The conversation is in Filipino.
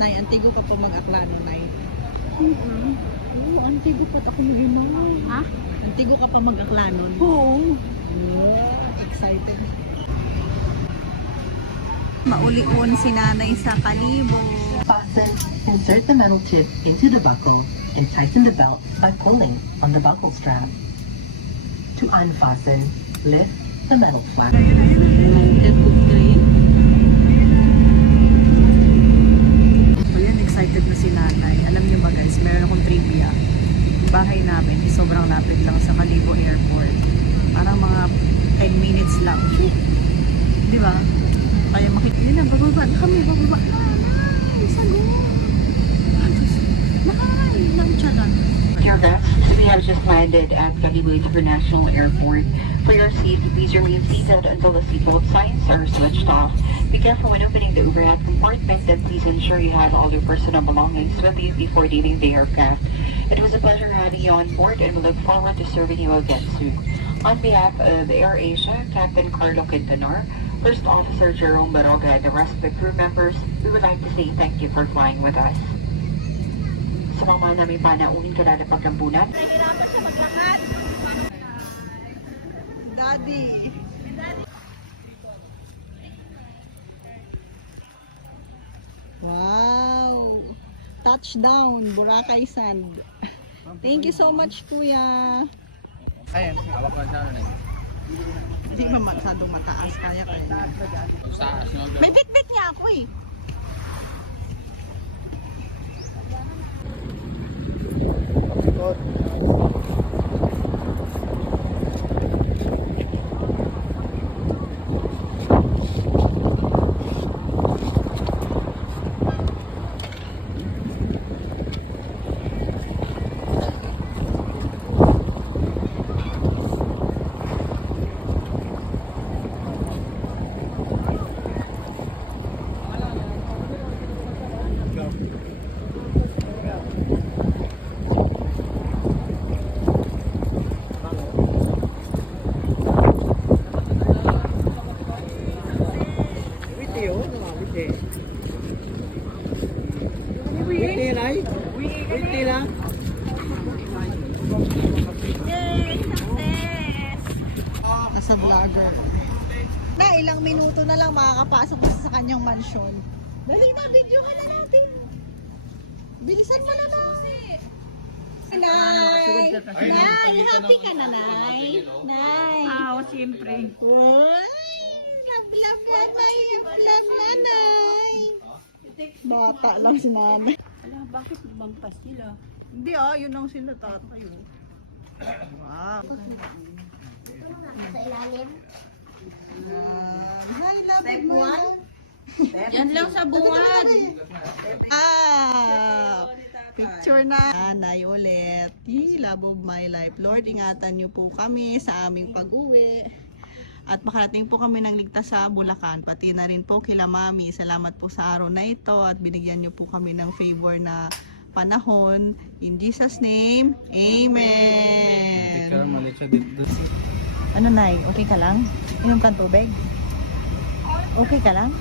Nay, antigo ka pa mag-aklano, Nay. Oo, antigo pa ako ng ino. Ha? Antigo ka pa mag-aklano. Oo. Excited. Maulion si nanay sa kalibo. Fasten, insert the metal tip into the buckle and tighten the belt by pulling on the buckle strap. To unfasten, lift the metal flap. Ayan, excited na si nanay. Alam niyo ba guys, meron akong trivia. Yung bahay namin, sobrang lapit lang sa Kalibo Airport. Parang mga 10 minutes lang. Di ba? Kaya makikita na, bababa na kami, bababa na. Isa mo. Nakakailan. Dear guests, we have just landed at Kalibo International Airport. For your safety, please remain seated until the seatbelt signs are switched off. Be careful when opening the overhead compartment and please ensure you have all your personal belongings with you before leaving the aircraft. It was a pleasure having you on board and we look forward to serving you again soon. On behalf of AirAsia, Captain Carlo Quintanar, First Officer Jerome Baroga, and the rest of the crew members, we would like to say thank you for flying with us. Sa mga mahal namin panaunin kalala pagkampunan. Daddy. Wow. Touchdown, Boracay Sand. Thank you so much, Kuya. Ayan, hawak lang siya na. Hindi ba masyadong mataas kaya. May bit-bit niya ako eh. Nasa vlogger. Na ilang minuto na lang makakapasok na sa kanyang mansyon. Dali na, video ka na natin. Bilisan mo na na. Nay! Nay! Happy ka na, Nay? Nay! Oo, siyempre. Uy! Love nanay! Love nanay! Bata lang si nanay. Ala, bakit lumampas sila? Hindi yun ang sila tatay. Wow! Hi, love mo. Yan lang sa buwan. Picture na. Nanay ulit. Love of my life. Lord, ingatan niyo po kami sa aming pag-uwi. At makarating po kami ng ligtas sa Bulacan. Pati na rin po kila Mami. Salamat po sa araw na ito at binigyan niyo po kami ng favor na panahon. In Jesus' name, Amen. Ano, Nay? Okay ka lang? Inom kang tubig? Okay ka lang?